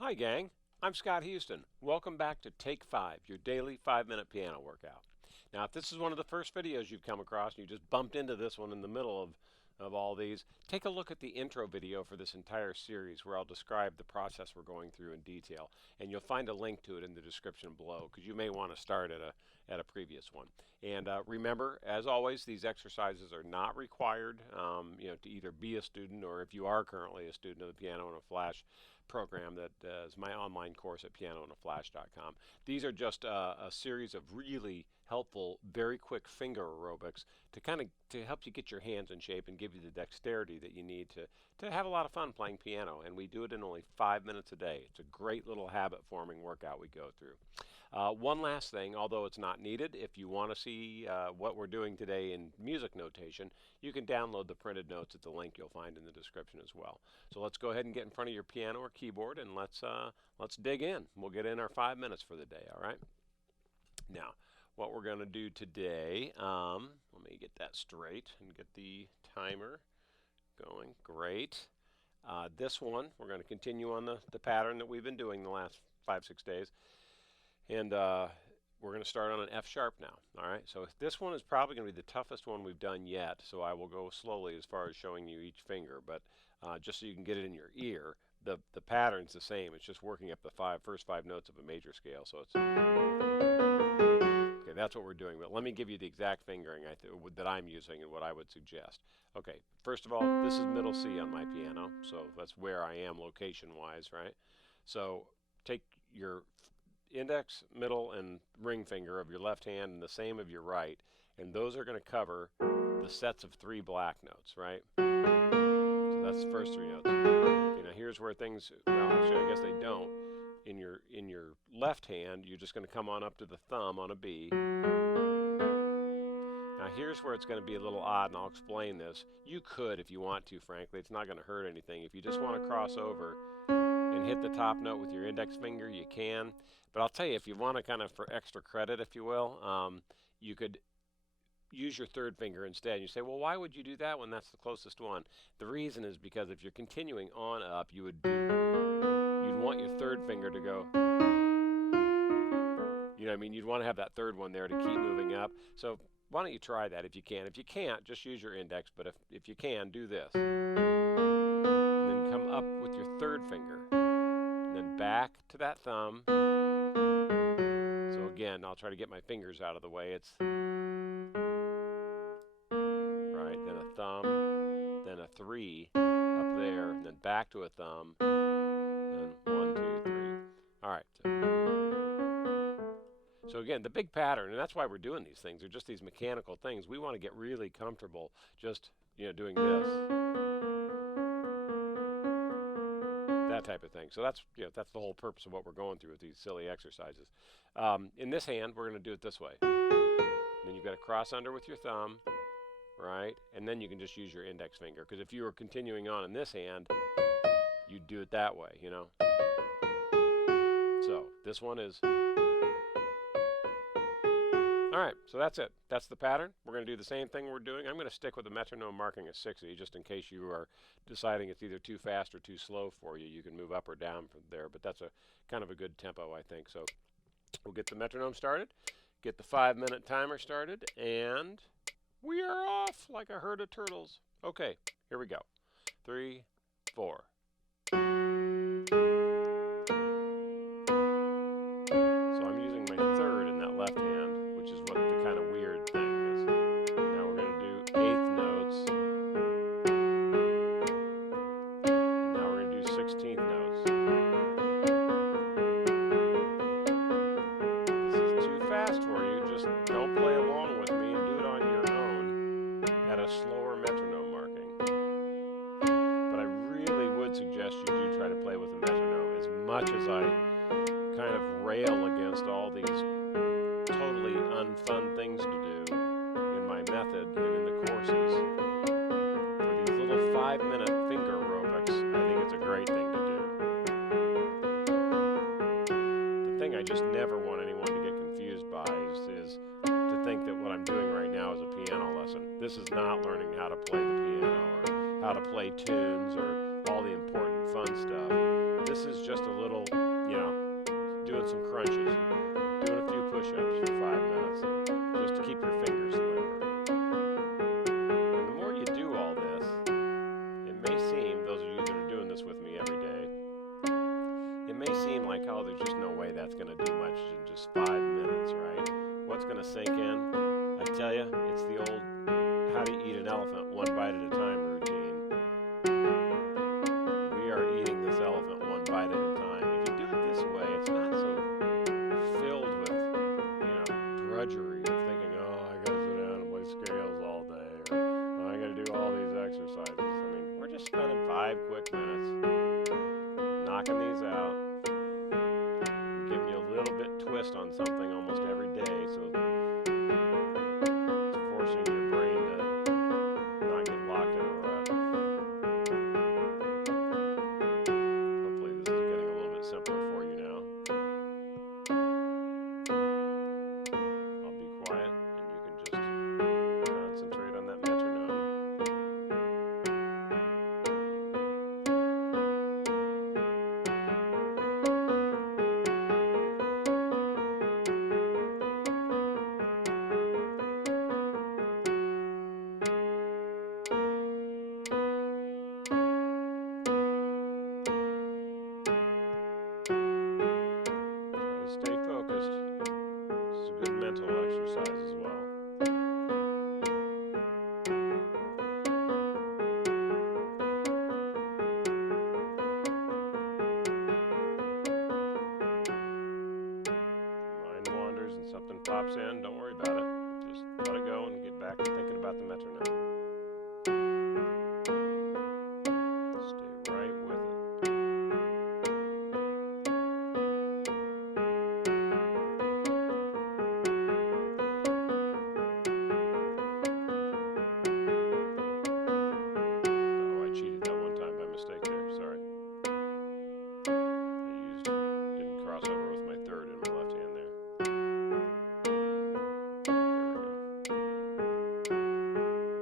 Hi gang, I'm Scott Houston. Welcome back to Take 5, your daily 5-minute piano workout. Now if this is one of the first videos you've come across and you just bumped into this one in the middle of all these, take a look at the intro video for this entire series where I'll describe the process we're going through in detail. And you'll find a link to it in the description below because you may want to start at a previous one. And remember, as always, these exercises are not required to either be a student or if you are currently a student of the Piano in a Flash program that is my online course at pianoinaflash.com. These are just a series of really helpful, very quick finger aerobics to help you get your hands in shape and give you the dexterity that you need to have a lot of fun playing piano. And we do it in only 5 minutes a day. It's a great little habit forming workout we go through. One last thing, although it's not needed, if you want to see what we're doing today in music notation, you can download the printed notes at the link you'll find in the description as well. So let's go ahead and get in front of your piano or keyboard and let's dig in. We'll get in our 5 minutes for the day, all right? Now, what we're going to do today, let me get that straight and get the timer going. Great. This one, we're going to continue on the pattern that we've been doing the last 5-6 days. And we're going to start on an F sharp now. All right, so this one is probably going to be the toughest one we've done yet, so I will go slowly as far as showing you each finger, but just so you can get it in your ear, the pattern's the same. It's just working up the first five notes of a major scale. So it's okay. That's what we're doing. But let me give you the exact fingering that I'm using and what I would suggest. Okay, first of all, this is middle C on my piano, so that's where I am location-wise, right? So take your index, middle, and ring finger of your left hand and the same of your right, and those are going to cover the sets of 3 black notes, right? So that's the first 3 notes. Okay, now here's where things, well, actually I guess they don't. In your left hand, you're just going to come on up to the thumb on a B. Now here's where it's going to be a little odd, and I'll explain this. You could, if you want to, frankly, it's not going to hurt anything. If you just want to cross over and hit the top note with your index finger, you can. But I'll tell you, if you want to kind of for extra credit, if you will, you could use your third finger instead. You say, well, why would you do that when that's the closest one? The reason is because if you're continuing on up, you'd want your third finger to go, you know what I mean? You'd want to have that third one there to keep moving up. So why don't you try that if you can? If you can't, just use your index, but if you can, do this. And then come up with your third finger. And then back to that thumb. So again, I'll try to get my fingers out of the way. It's right, then a thumb, then a 3 up there, and then back to a thumb, and 1, 2, 3. All right. So again, the big pattern, and that's why we're doing these things, are just these mechanical things. We want to get really comfortable just, doing this. That type of thing. So that's the whole purpose of what we're going through with these silly exercises. In this hand, we're going to do it this way. Then you've got to cross under with your thumb, right? And then you can just use your index finger. Because if you were continuing on in this hand, you'd do it that way, So this one is... All right, so that's it. That's the pattern. We're going to do the same thing we're doing. I'm going to stick with the metronome marking of 60 just in case you are deciding it's either too fast or too slow for you. You can move up or down from there, but that's a kind of a good tempo, I think. So we'll get the metronome started, get the 5-minute timer started, and we are off like a herd of turtles. Okay, here we go. 3, 4. So I'm using my third in that left hand, which is what the kind of weird thing is. Now we're going to do 8th notes. Now we're going to do 16th notes. This is too fast for you. Just don't play along with me and do it on your own at a slower metronome marking. But I really would suggest you do try to play with a metronome. As much as I kind of rail against all these totally unfun things to do in my method and in the courses, for these little 5-minute finger aerobics, I think it's a great thing to do. The thing I just never want anyone to get confused by is to think that what I'm doing right now is a piano lesson. This is not learning how to play the piano or how to play tunes or all the important fun stuff. this is just a little, doing some crunches, doing a few push-ups for 5 minutes, just to keep your fingers limber. And the more you do all this, it may seem, those of you that are doing this with me every day, it may seem like, oh, there's just no way that's going to do much in just 5 minutes, right? What's going to sink in? I tell you, it's the old how to eat an elephant one bite at a time routine. We are eating this elephant one bite at a time. If you do it this way, it's not so filled with, drudgery of thinking, oh, I got to sit down and play scales all day, or oh, I got to do all these exercises. I mean, we're just spending 5 quick minutes knocking these out, giving you a little bit twist on something almost every day, so it's forcing your brain to not get locked in a rut. Hopefully this is getting a little bit simpler for you now. I'll be quiet and you can just concentrate on that metronome. Stay focused. It's a good mental exercise as well. Mind wanders and something pops in, don't worry about it. Just let it go and get back to thinking about the metronome. Stay right with it. Cheated that one time by mistake there, sorry. Didn't cross over with my third in my left hand there. There we go.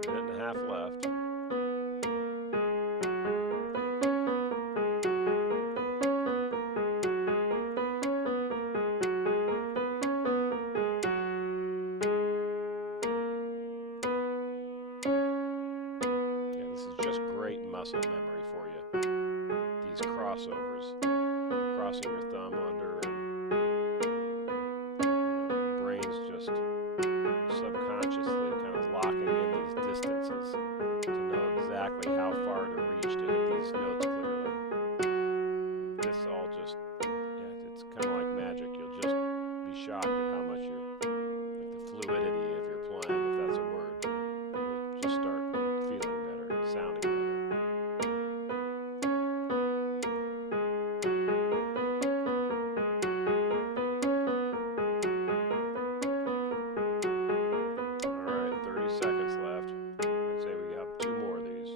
Minute and a half left. Muscle memory for you. These crossovers, crossing your thumb under, and brain's just subconsciously kind of locking in these distances to know exactly how far to reach to hit these notes clearly. This all just, it's kind of like magic. You'll just be shocked at how much like the fluidity of your playing, if that's a word, you'll just start feeling better, sounding better. Seconds left. I'd say we have 2 more of these.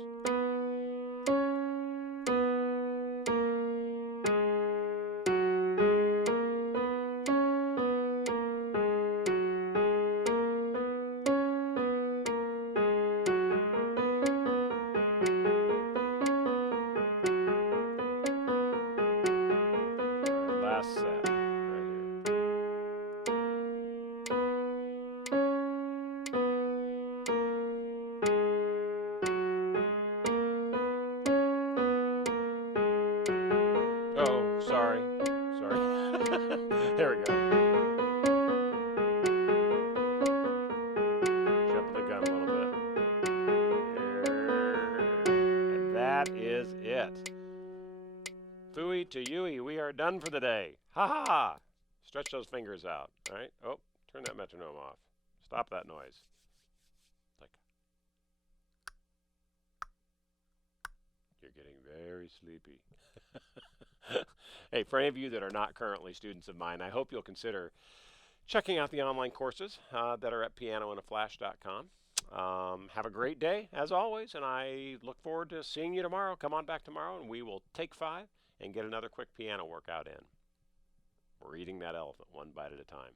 All right, last set. Oh, sorry. There we go. Jumping the gun a little bit. And that is it. Phooey to Yui, we are done for the day. Ha ha! Stretch those fingers out. All right. Oh, turn that metronome off. Stop that noise. You're getting very sleepy. Hey, for any of you that are not currently students of mine, I hope you'll consider checking out the online courses that are at pianoinaflash.com. Have a great day, as always, and I look forward to seeing you tomorrow. Come on back tomorrow, and we will take 5 and get another quick piano workout in. We're eating that elephant one bite at a time.